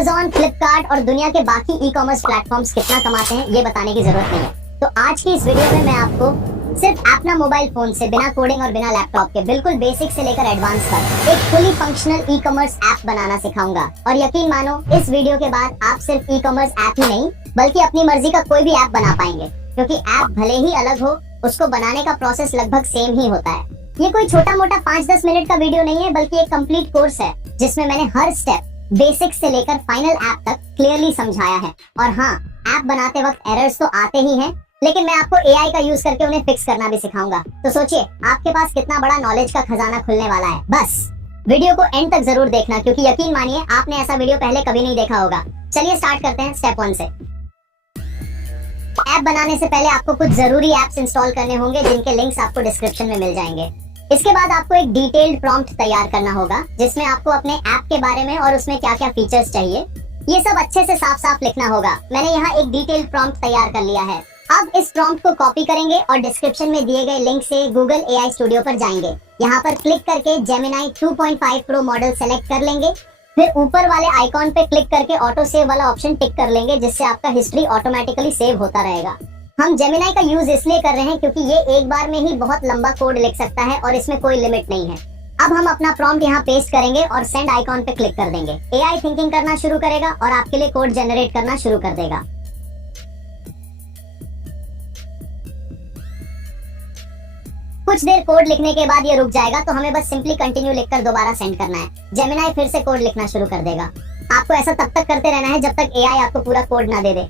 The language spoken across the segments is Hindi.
Amazon, फ्लिपकार्ट और दुनिया के बाकी ई कॉमर्स प्लेटफॉर्म्स कितना कमाते हैं ये बताने की जरूरत नहीं है। तो आज की इस वीडियो में मैं आपको सिर्फ अपना मोबाइल फोन से बिना कोडिंग और बिना लैपटॉप के बिल्कुल बेसिक से लेकर एडवांस तक एक fully functional e commerce app बनाना सिखाऊंगा। और यकीन मानो इस वीडियो के बाद आप सिर्फ ई कॉमर्स ऐप ही नहीं बल्कि अपनी मर्जी का कोई भी ऐप बना पाएंगे, क्योंकि ऐप भले ही अलग हो उसको बनाने का प्रोसेस लगभग सेम ही होता है। ये कोई छोटा मोटा 5-10 मिनट का वीडियो नहीं है, बल्कि एक कंप्लीट कोर्स है जिसमें मैंने हर स्टेप बेसिक से लेकर फाइनल ऐप तक क्लियरली समझाया है। और हाँ, ऐप बनाते वक्त एरर्स तो आते ही हैं, लेकिन मैं आपको एआई का यूज करके उन्हें फिक्स करना भी सिखाऊंगा। तो सोचिए आपके पास कितना बड़ा नॉलेज का खजाना खुलने वाला है। बस वीडियो को एंड तक जरूर देखना, क्योंकि यकीन मानिए आपने ऐसा वीडियो पहले कभी नहीं देखा होगा। चलिए स्टार्ट करते हैं स्टेप 1 से। ऐप बनाने से पहले आपको कुछ जरूरी ऐप्स इंस्टॉल करने होंगे, जिनके लिंक्स आपको डिस्क्रिप्शन में मिल जाएंगे। इसके बाद आपको एक डिटेल्ड प्रॉम्प्ट तैयार करना होगा, जिसमें आपको अपने ऐप के बारे में और उसमें क्या क्या फीचर्स चाहिए ये सब अच्छे से साफ साफ लिखना होगा। मैंने यहाँ एक डिटेल्ड प्रॉम्प्ट तैयार कर लिया है। अब इस प्रॉम्प्ट को कॉपी करेंगे और डिस्क्रिप्शन में दिए गए लिंक से गूगल एआई स्टूडियो पर जाएंगे। यहाँ पर क्लिक करके जेमिनी 2.5 प्रो मॉडल सेलेक्ट कर लेंगे। फिर ऊपर वाले आइकॉन पे क्लिक करके ऑटो सेव वाला ऑप्शन टिक कर लेंगे, जिससे आपका हिस्ट्री ऑटोमेटिकली सेव होता रहेगा। हम जेमिनी का यूज इसलिए कर रहे हैं क्योंकि ये एक बार में ही बहुत लंबा कोड लिख सकता है और इसमें कोई लिमिट नहीं है। अब हम अपना प्रॉम्प्ट यहाँ पेस्ट करेंगे और सेंड आइकॉन पे क्लिक कर देंगे। एआई थिंकिंग करना शुरू करेगा और आपके लिए कोड जनरेट करना शुरू कर देगा। कुछ देर कोड लिखने के बाद ये रुक जाएगा, तो हमें बस सिंपली कंटिन्यू लिखकर दोबारा सेंड करना है। जेमिनी फिर से कोड लिखना शुरू कर देगा। आपको ऐसा तब तक करते रहना है जब तक एआई आपको पूरा कोड ना दे दे।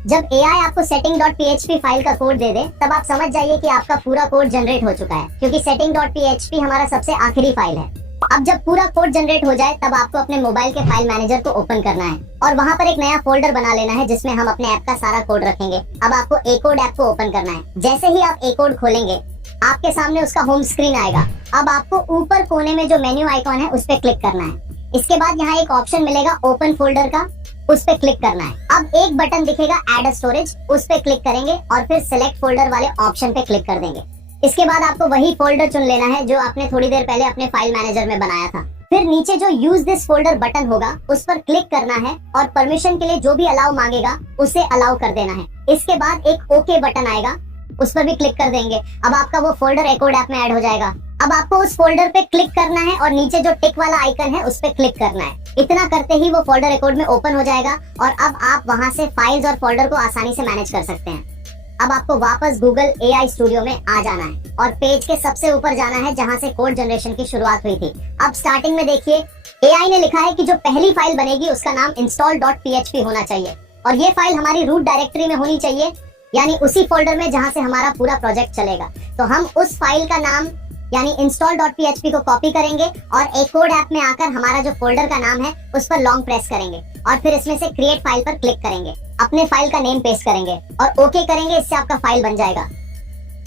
जब एआई आपको setting.php फाइल का कोड दे दे, तब आप समझ जाइए कि आपका पूरा कोड जनरेट हो चुका है, क्योंकि setting.php हमारा सबसे आखिरी फाइल है। अब जब पूरा कोड जनरेट हो जाए, तब आपको अपने मोबाइल के फाइल मैनेजर को ओपन करना है और वहाँ पर एक नया फोल्डर बना लेना है, जिसमें हम अपने ऐप का सारा कोड रखेंगे। अब आपको A-Code ऐप को ओपन करना है। जैसे ही आप A-Code खोलेंगे, आपके सामने उसका होम स्क्रीन आएगा। अब आपको ऊपर कोने में जो मेन्यू आइकॉन है उस पर क्लिक करना है। इसके बाद यहाँ एक ऑप्शन मिलेगा ओपन फोल्डर का, उस पे क्लिक करना है। अब एक बटन दिखेगा ऐड अ स्टोरेज, उस पे क्लिक करेंगे और फिर सिलेक्ट फोल्डर वाले ऑप्शन पे क्लिक कर देंगे। इसके बाद आपको वही फोल्डर चुन लेना है जो आपने थोड़ी देर पहले अपने फाइल मैनेजर में बनाया था। फिर नीचे जो यूज दिस फोल्डर बटन होगा उस पर क्लिक करना है और परमिशन के लिए जो भी अलाउ मांगेगा उसे अलाउ कर देना है। इसके बाद एक ओके बटन आएगा, उस पर भी क्लिक कर देंगे। अब आपका वो फोल्डर A-Code ऐप में ऐड हो जाएगा। अब आपको उस फोल्डर पे क्लिक करना है और नीचे जो टिक वाला आइकन है उस पे क्लिक करना है। इतना करते ही वो फोल्डर A-Code में ओपन हो जाएगा और अब आप वहां से फाइल्स और फोल्डर को आसानी से मैनेज कर सकते हैं। अब आपको वापस गूगल एआई स्टूडियो में आ जाना है और पेज के सबसे ऊपर जाना है जहां से कोड जनरेशन की शुरुआत हुई थी। अब स्टार्टिंग में देखिए एआई ने लिखा है कि जो पहली फाइल बनेगी उसका नाम install.php होना चाहिए और ये फाइल हमारी रूट डायरेक्टरी में होनी चाहिए, यानी उसी फोल्डर में जहां से हमारा पूरा प्रोजेक्ट चलेगा। तो हम उस फाइल का नाम यानी install.php को कॉपी करेंगे और A-Code ऐप में आकर हमारा जो फोल्डर का नाम है उस पर लॉन्ग प्रेस करेंगे और फिर इसमें से क्रिएट फाइल पर क्लिक करेंगे। अपने फाइल का नेम पेस्ट करेंगे और ओके करेंगे, इससे आपका फाइल बन जाएगा।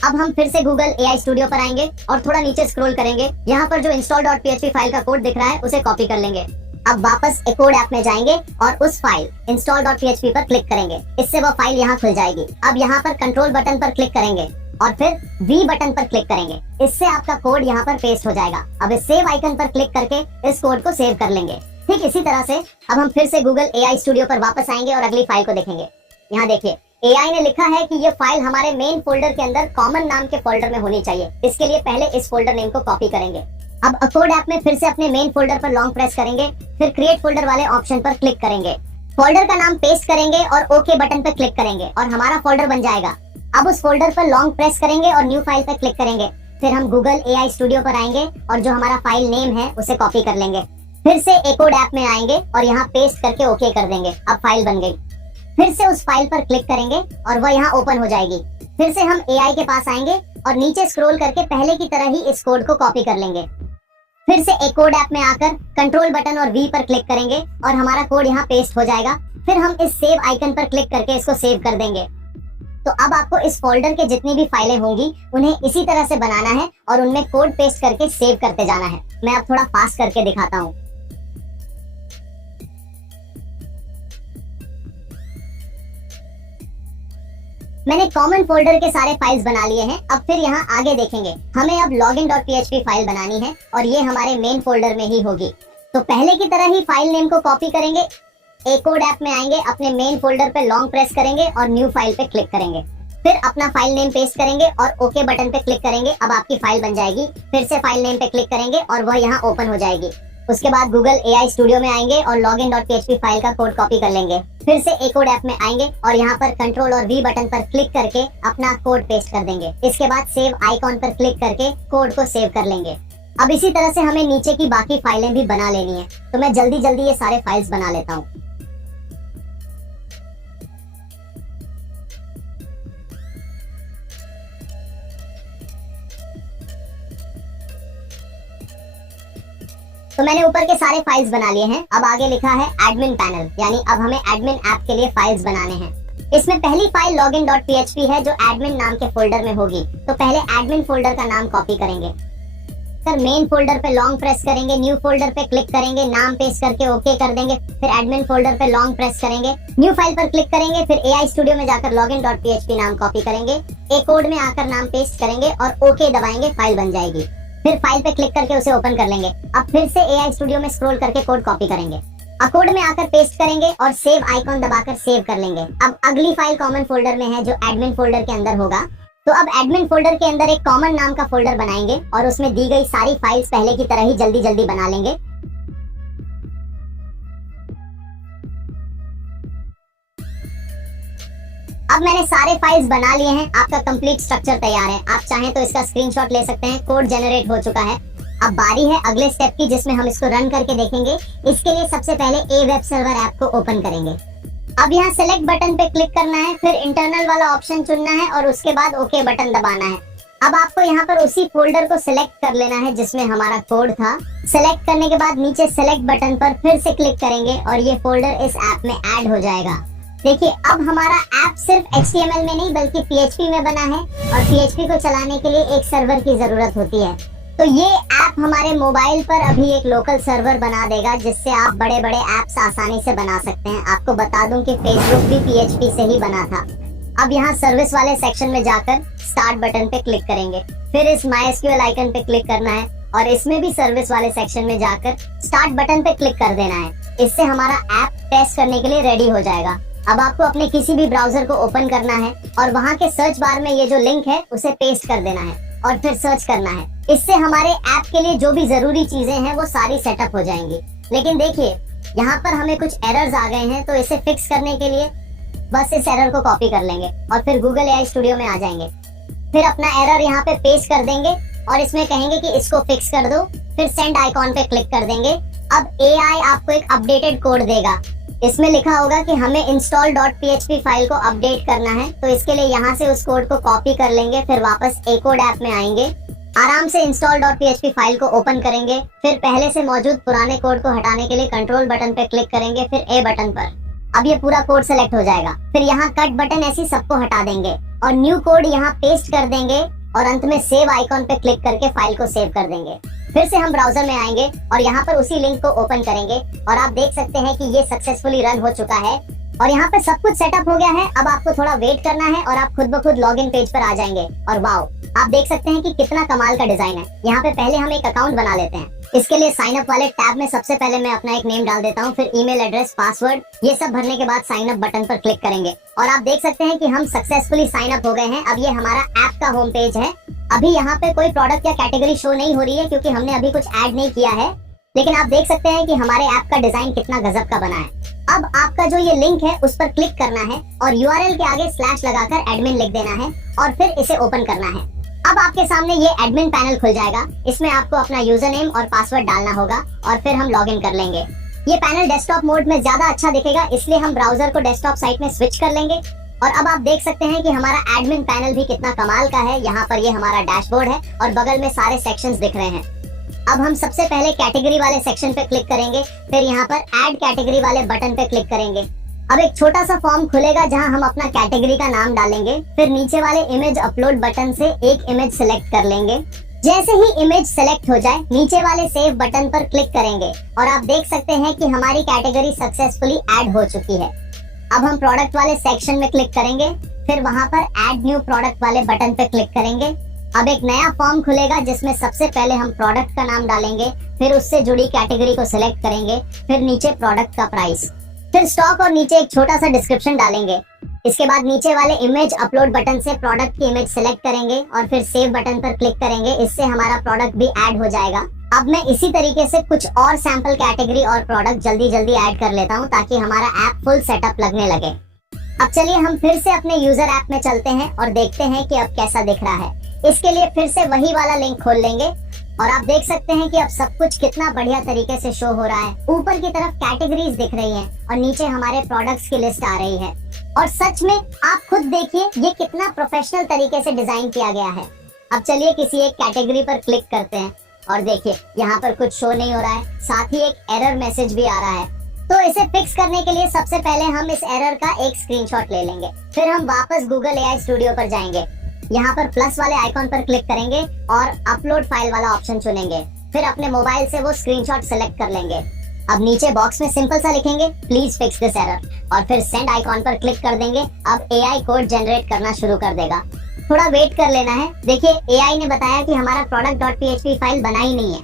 अब हम फिर से गूगल एआई स्टूडियो पर आएंगे और थोड़ा नीचे स्क्रॉल करेंगे। यहाँ पर जो install.php फाइल का कोड दिख रहा है उसे कॉपी कर लेंगे। अब वापस A-Code ऐप में जाएंगे और उस फाइल install.php पर क्लिक करेंगे, इससे वो फाइल यहाँ खुल जाएगी। अब यहाँ पर कंट्रोल बटन पर क्लिक करेंगे और फिर V बटन पर क्लिक करेंगे, इससे आपका कोड यहाँ पर पेस्ट हो जाएगा। अब इस सेव आइकन पर क्लिक करके इस कोड को सेव कर लेंगे। ठीक इसी तरह से अब हम फिर से गूगल एआई स्टूडियो पर वापस आएंगे और अगली फाइल को देखेंगे। यहाँ देखिए एआई ने लिखा है कि ये फाइल हमारे मेन फोल्डर के अंदर कॉमन नाम के फोल्डर में होनी चाहिए। इसके लिए पहले इस फोल्डर नेम को कॉपी करेंगे। अब A-Code ऐप में फिर से अपने मेन फोल्डर पर लॉन्ग प्रेस करेंगे, फिर क्रिएट फोल्डर वाले ऑप्शन पर क्लिक करेंगे, फोल्डर का नाम पेस्ट करेंगे और ओके बटन पर क्लिक करेंगे और हमारा फोल्डर बन जाएगा। अब उस फोल्डर पर लॉन्ग प्रेस करेंगे और न्यू फाइल पर क्लिक करेंगे। फिर हम गूगल एआई स्टूडियो पर आएंगे और जो हमारा फाइल नेम है उसे कॉपी कर लेंगे। फिर से A-Code ऐप में आएंगे और यहाँ पेस्ट करके ओके कर देंगे। अब फाइल बन गई। फिर से उस फाइल पर क्लिक करेंगे और वह यहाँ ओपन हो जाएगी। फिर से हम एआई के पास आएंगे और नीचे स्क्रॉल करके पहले की तरह ही इस कोड को कॉपी कर लेंगे। फिर से A-Code ऐप में आकर कंट्रोल बटन और V पर क्लिक करेंगे और हमारा कोड यहाँ पेस्ट हो जाएगा। फिर हम इस सेव आइकन पर क्लिक करके इसको सेव कर देंगे। तो अब आपको इस फोल्डर के जितनी भी फाइलें होंगी उन्हें इसी तरह से बनाना है और उनमें कोड पेस्ट करके सेव करते जाना है। मैं अब थोड़ा फास्ट करके दिखाता हूँ। मैंने कॉमन फोल्डर के सारे फाइल्स बना लिए हैं। अब फिर यहाँ आगे देखेंगे हमें अब login.php फाइल बनानी है और ये हमारे मेन फोल्डर में ही होगी। तो पहले की तरह ही फाइल नेम को कॉपी करेंगे, ए कोड ऐप में आएंगे, अपने मेन फोल्डर पे लॉन्ग प्रेस करेंगे और न्यू फाइल पे क्लिक करेंगे। फिर अपना फाइल नेम पेस्ट करेंगे और ओके बटन पे क्लिक करेंगे। अब आपकी फाइल बन जाएगी। फिर से फाइल नेम पे क्लिक करेंगे और वह यहाँ ओपन हो जाएगी। उसके बाद गूगल एआई स्टूडियो में आएंगे और login.php फाइल का कोड कॉपी कर लेंगे। फिर से ए कोड ऐप में आएंगे और यहाँ पर कंट्रोल और वी बटन पर क्लिक करके अपना कोड पेस्ट कर देंगे। इसके बाद सेव आइकॉन पर क्लिक करके कोड को सेव कर लेंगे। अब इसी तरह से हमें नीचे की बाकी फाइलें भी बना लेनी है, तो मैं जल्दी जल्दी ये सारे फाइल्स बना लेता हूँ। तो मैंने ऊपर के सारे फाइल्स बना लिए हैं। अब आगे लिखा है एडमिन पैनल, यानी अब हमें एडमिन ऐप के लिए फाइल्स बनाने हैं। इसमें पहली फाइल login.php है जो एडमिन नाम के फोल्डर में होगी। तो पहले एडमिन फोल्डर का नाम कॉपी करेंगे। फिर मेन फोल्डर पे लॉन्ग प्रेस करेंगे, न्यू फोल्डर पे क्लिक करेंगे, नाम पेस्ट करके ओके कर देंगे। फिर एडमिन फोल्डर पे लॉन्ग प्रेस करेंगे, न्यू फाइल पर क्लिक करेंगे। फिर एआई स्टूडियो में जाकर login.php नाम कॉपी करेंगे, ए कोड में आकर नाम पेस्ट करेंगे और ओके दबाएंगे, फाइल बन जाएगी। फिर फाइल पे क्लिक करके उसे ओपन कर लेंगे। अब फिर से एआई स्टूडियो में स्क्रॉल करके कोड कॉपी करेंगे, कोड में आकर पेस्ट करेंगे और सेव आइकॉन दबाकर सेव कर लेंगे। अब अगली फाइल कॉमन फोल्डर में है जो एडमिन फोल्डर के अंदर होगा। तो अब एडमिन फोल्डर के अंदर एक कॉमन नाम का फोल्डर बनाएंगे और उसमें दी गई सारी फाइल्स पहले की तरह ही जल्दी जल्दी बना लेंगे। अब मैंने सारे फाइल्स बना लिए हैं। आपका कंप्लीट स्ट्रक्चर तैयार है। आप चाहें तो इसका स्क्रीनशॉट ले सकते हैं। कोड जनरेट हो चुका है। अब बारी है अगले स्टेप की, जिसमें हम इसको रन करके देखेंगे। इसके लिए सबसे पहले ए वेब सर्वर ऐप को ओपन करेंगे। अब यहाँ सेलेक्ट बटन पे क्लिक करना है, फिर इंटरनल वाला ऑप्शन चुनना है और उसके बाद ओके बटन दबाना है। अब आपको यहाँ पर उसी फोल्डर को सिलेक्ट कर लेना है जिसमें हमारा कोड था। सिलेक्ट करने के बाद नीचे सेलेक्ट बटन पर फिर से क्लिक करेंगे और ये फोल्डर इस ऐप में ऐड हो जाएगा। देखिए अब हमारा ऐप सिर्फ HTML में नहीं बल्कि PHP में बना है और PHP को चलाने के लिए एक सर्वर की जरूरत होती है। तो ये ऐप हमारे मोबाइल पर अभी एक लोकल सर्वर बना देगा जिससे आप बड़े बड़े ऐप्स आसानी से बना सकते हैं। आपको बता दूं कि फेसबुक भी PHP से ही बना था। अब यहाँ सर्विस वाले सेक्शन में जाकर स्टार्ट बटन पे क्लिक करेंगे, फिर इस MySQL आइकन पे क्लिक करना है और इसमें भी सर्विस वाले सेक्शन में जाकर स्टार्ट बटन पे क्लिक कर देना है। इससे हमारा ऐप टेस्ट करने के लिए रेडी हो जाएगा। अब आपको अपने किसी भी ब्राउजर को ओपन करना है और वहाँ के सर्च बार में ये जो लिंक है उसे पेस्ट कर देना है और फिर सर्च करना है। इससे हमारे ऐप के लिए जो भी जरूरी चीजें हैं वो सारी सेटअप हो जाएंगी। लेकिन देखिए यहाँ पर हमें कुछ एरर्स आ गए हैं, तो इसे फिक्स करने के लिए बस इस एरर को कॉपी कर लेंगे और फिर गूगल एआई स्टूडियो में आ जाएंगे। फिर अपना एरर यहाँ पे पेस्ट कर देंगे और इसमें कहेंगे कि इसको फिक्स कर दो। फिर सेंड आइकॉन पे क्लिक कर देंगे। अब एआई आपको एक अपडेटेड कोड देगा। इसमें लिखा होगा कि हमें install.php फाइल को अपडेट करना है। तो इसके लिए यहाँ से उस कोड को कॉपी कर लेंगे, फिर वापस ए कोड ऐप में आएंगे, आराम से install.php फाइल को ओपन करेंगे। फिर पहले से मौजूद पुराने कोड को हटाने के लिए कंट्रोल बटन पे क्लिक करेंगे, फिर ए बटन पर। अब ये पूरा कोड सेलेक्ट हो जाएगा। फिर यहाँ कट बटन ऐसी सबको हटा देंगे और न्यू कोड यहाँ पेस्ट कर देंगे और अंत में सेव आइकॉन पे क्लिक करके फाइल को सेव कर देंगे। फिर से हम ब्राउजर में आएंगे और यहाँ पर उसी लिंक को ओपन करेंगे और आप देख सकते हैं कि ये सक्सेसफुली रन हो चुका है और यहाँ पे सब कुछ सेटअप हो गया है। अब आपको थोड़ा वेट करना है और आप खुद ब खुद लॉगिन पेज पर आ जाएंगे। और वाओ, आप देख सकते हैं कि कितना कमाल का डिजाइन है। यहाँ पे पहले हम एक अकाउंट बना लेते हैं। इसके लिए साइन अप वाले टैब में सबसे पहले मैं अपना एक नेम डाल देता हूँ, फिर ईमेल एड्रेस, पासवर्ड, ये सब भरने के बाद साइन अप बटन पर क्लिक करेंगे और आप देख सकते हैं कि हम सक्सेसफुली साइन अप हो गए हैं। अब ये हमारा ऐप का होम पेज है। अभी यहाँ पे कोई प्रोडक्ट या कैटेगरी शो नहीं हो रही है क्योंकि हमने अभी कुछ ऐड नहीं किया है, लेकिन आप देख सकते हैं कि हमारे ऐप का डिजाइन कितना गजब का बना है। अब आपका जो ये लिंक है उस पर क्लिक करना है और URL के आगे स्लैश लगाकर एडमिन लिख देना है और फिर इसे ओपन करना है। अब आपके सामने ये एडमिन पैनल खुल जाएगा। इसमें आपको अपना यूजर नेम और पासवर्ड डालना होगा और फिर हम लॉगिन कर लेंगे। ये पैनल डेस्कटॉप मोड में ज्यादा अच्छा दिखेगा, इसलिए हम ब्राउजर को डेस्कटॉप साइट में स्विच कर लेंगे। और अब आप देख सकते हैं कि हमारा एडमिन पैनल भी कितना कमाल का है। यहाँ पर ये हमारा डैशबोर्ड है और बगल में सारे सेक्शंस दिख रहे हैं। अब हम सबसे पहले कैटेगरी वाले सेक्शन पे क्लिक करेंगे, फिर यहाँ पर ऐड कैटेगरी वाले बटन पे क्लिक करेंगे। अब एक छोटा सा फॉर्म खुलेगा जहां हम अपना कैटेगरी का नाम डालेंगे, फिर नीचे वाले इमेज अपलोड बटन से एक इमेज सिलेक्ट कर लेंगे। जैसे ही इमेज सेलेक्ट हो जाए नीचे वाले सेव बटन पर क्लिक करेंगे और आप देख सकते हैं कि हमारी कैटेगरी सक्सेसफुली ऐड हो चुकी है। अब हम प्रोडक्ट वाले सेक्शन में क्लिक करेंगे, फिर वहां पर ऐड न्यू प्रोडक्ट वाले बटन पे क्लिक करेंगे। अब एक नया फॉर्म खुलेगा जिसमें सबसे पहले हम प्रोडक्ट का नाम डालेंगे, फिर उससे जुड़ी कैटेगरी को सिलेक्ट करेंगे, फिर नीचे प्रोडक्ट का प्राइस। फिर स्टॉक और नीचे एक छोटा सा डिस्क्रिप्शन डालेंगे। इसके बाद नीचे वाले इमेज अपलोड बटन से प्रोडक्ट की इमेज सेलेक्ट करेंगे और फिर सेव बटन पर क्लिक करेंगे। इससे हमारा प्रोडक्ट भी ऐड हो जाएगा। अब मैं इसी तरीके से कुछ और सैंपल कैटेगरी और प्रोडक्ट जल्दी जल्दी ऐड कर लेता हूँ ताकि हमारा ऐप फुल सेटअप लगने लगे। अब चलिए हम फिर से अपने यूजर ऐप में चलते हैं और देखते हैं कि अब कैसा दिख रहा है। इसके लिए फिर से वही वाला लिंक खोल लेंगे और आप देख सकते हैं कि अब सब कुछ कितना बढ़िया तरीके से शो हो रहा है। ऊपर की तरफ कैटेगरीज दिख रही हैं और नीचे हमारे प्रोडक्ट्स की लिस्ट आ रही है। और सच में आप खुद देखिए ये कितना प्रोफेशनल तरीके से डिजाइन किया गया है। अब चलिए किसी एक कैटेगरी पर क्लिक करते हैं और देखिए यहाँ पर कुछ शो नहीं हो रहा है, साथ ही एक एरर मैसेज भी आ रहा है। तो इसे फिक्स करने के लिए सबसे पहले हम इस एरर का एक स्क्रीनशॉट ले लेंगे। फिर हम वापस गूगल एआई स्टूडियो पर जाएंगे। यहाँ पर प्लस वाले आइकॉन पर क्लिक करेंगे और अपलोड फाइल वाला ऑप्शन चुनेंगे। फिर अपने मोबाइल से वो स्क्रीनशॉट सेलेक्ट कर लेंगे। अब नीचे बॉक्स में सिंपल सा लिखेंगे प्लीज फिक्स दिस एरर और फिर सेंड आइकॉन पर क्लिक कर देंगे। अब एआई कोड जनरेट करना शुरू कर देगा। थोड़ा वेट कर लेना है। देखिए एआई ने बताया कि हमारा product.php फाइल बना ही नहीं है,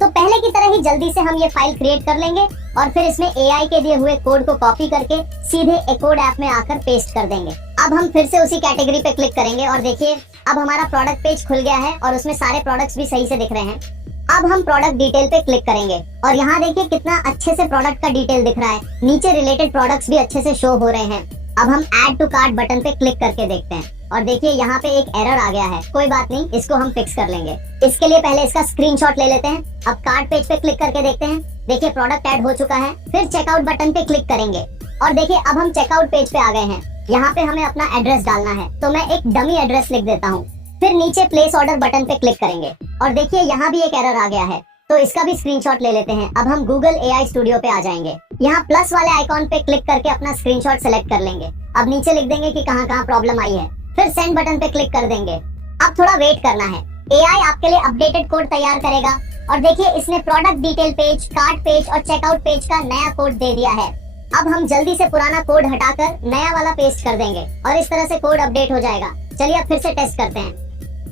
तो पहले की तरह ही जल्दी से हम ये फाइल क्रिएट कर लेंगे और फिर इसमें एआई के दिए हुए कोड को कॉपी करके सीधे एकोड ऐप में आकर पेस्ट कर देंगे। अब हम फिर से उसी कैटेगरी पे क्लिक करेंगे और देखिए अब हमारा प्रोडक्ट पेज खुल गया है और उसमें सारे प्रोडक्ट्स भी सही से दिख रहे हैं। अब हम प्रोडक्ट डिटेल पे क्लिक करेंगे और यहाँ देखिए कितना अच्छे से प्रोडक्ट का डिटेल दिख रहा है। नीचे रिलेटेड प्रोडक्ट्स भी अच्छे से शो हो रहे हैं। अब हम ऐड टू कार्ट बटन पे क्लिक करके देखते हैं और देखिए यहाँ पे एक एरर आ गया है। कोई बात नहीं, इसको हम फिक्स कर लेंगे। इसके लिए पहले इसका स्क्रीनशॉट ले लेते हैं। अब कार्ट पेज पे क्लिक करके देखते हैं। देखिए प्रोडक्ट ऐड हो चुका है। फिर चेकआउट बटन पे क्लिक करेंगे और देखिए अब हम चेकआउट पेज पे आ गए हैं। यहाँ पे हमें अपना एड्रेस डालना है, तो मैं एक डमी एड्रेस लिख देता हूँ। फिर नीचे प्लेस ऑर्डर बटन पे क्लिक करेंगे और देखिए यहाँ भी एक एरर आ गया है, तो इसका भी स्क्रीनशॉट ले लेते हैं। अब हम गूगल एआई स्टूडियो पे आ जाएंगे। यहाँ प्लस वाले आइकॉन पे क्लिक करके अपना स्क्रीनशॉट सेलेक्ट कर लेंगे। अब नीचे लिख देंगे कि कहाँ कहाँ प्रॉब्लम आई है। फिर सेंड बटन पे क्लिक कर देंगे। अब थोड़ा वेट करना है। एआई आपके लिए अपडेटेड कोड तैयार करेगा और देखिए इसने product detail page, cart page और चेकआउट पेज का नया कोड दे दिया है। अब हम जल्दी से पुराना कोड हटाकर नया वाला पेस्ट कर देंगे और इस तरह से कोड अपडेट हो जाएगा। चलिए अब फिर से टेस्ट करते हैं।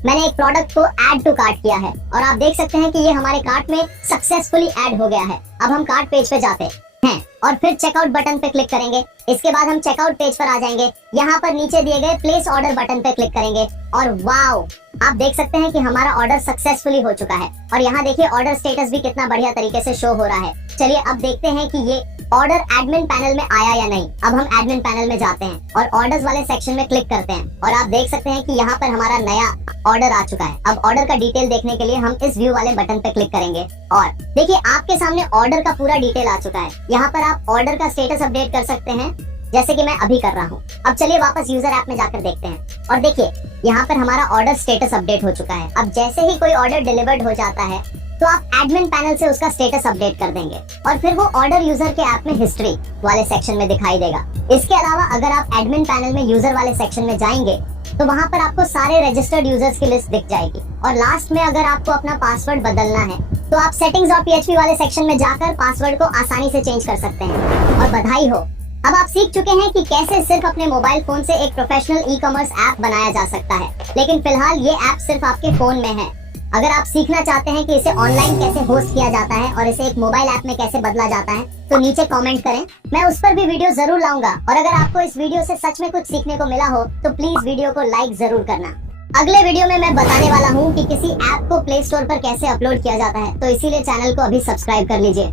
मैंने एक प्रोडक्ट को ऐड टू कार्ट किया है और आप देख सकते हैं कि ये हमारे कार्ट में सक्सेसफुली ऐड हो गया है। अब हम कार्ट पेज पे जाते हैं और फिर चेकआउट बटन पे क्लिक करेंगे। इसके बाद हम चेकआउट पेज पर आ जाएंगे। यहाँ पर नीचे दिए गए प्लेस ऑर्डर बटन पे क्लिक करेंगे और वाओ, आप देख सकते हैं कि हमारा ऑर्डर सक्सेसफुली हो चुका है। और यहाँ देखिए ऑर्डर स्टेटस भी कितना बढ़िया तरीके से शो हो रहा है। चलिए अब देखते हैं कि ये ऑर्डर एडमिन पैनल में आया या नहीं। अब हम एडमिन पैनल में जाते हैं और ऑर्डर्स वाले सेक्शन में क्लिक करते हैं और आप देख सकते हैं कि यहाँ पर हमारा नया ऑर्डर आ चुका है। अब ऑर्डर का डिटेल देखने के लिए हम इस व्यू वाले बटन पे क्लिक करेंगे और देखिए आपके सामने ऑर्डर का पूरा डिटेल आ चुका है। यहाँ पर आप ऑर्डर का स्टेटस अपडेट कर सकते हैं, जैसे कि मैं अभी कर रहा हूँ। अब चलिए वापस यूजर ऐप में जाकर देखते हैं और देखिए यहाँ पर हमारा ऑर्डर स्टेटस अपडेट हो चुका है। अब जैसे ही कोई ऑर्डर डिलीवर्ड हो जाता है तो आप एडमिन पैनल से उसका स्टेटस अपडेट कर देंगे और फिर वो ऑर्डर यूजर के ऐप में हिस्ट्री वाले सेक्शन में दिखाई देगा। इसके अलावा अगर आप एडमिन पैनल में यूजर वाले सेक्शन में जाएंगे तो वहाँ पर आपको सारे रजिस्टर्ड यूजर्स की लिस्ट दिख जाएगी। और लास्ट में अगर आपको अपना पासवर्ड बदलना है तो आप सेटिंग्स और PHP वाले सेक्शन में जाकर पासवर्ड को आसानी से चेंज कर सकते हैं। और बधाई हो, अब आप सीख चुके हैं कि कैसे सिर्फ अपने मोबाइल फोन से एक प्रोफेशनल ई-कॉमर्स ऐप बनाया जा सकता है। लेकिन फिलहाल ये ऐप सिर्फ आपके फोन में है। अगर आप सीखना चाहते हैं कि इसे ऑनलाइन कैसे होस्ट किया जाता है और इसे एक मोबाइल ऐप में कैसे बदला जाता है तो नीचे कमेंट करें, मैं उस पर भी वीडियो जरूर लाऊंगा। और अगर आपको इस वीडियो से सच में कुछ सीखने को मिला हो तो प्लीज वीडियो को लाइक जरूर करना। अगले वीडियो में मैं बताने वाला हूँ कि किसी ऐप को प्ले स्टोर पर कैसे अपलोड किया जाता है, तो इसीलिए चैनल को अभी सब्सक्राइब कर लीजिए।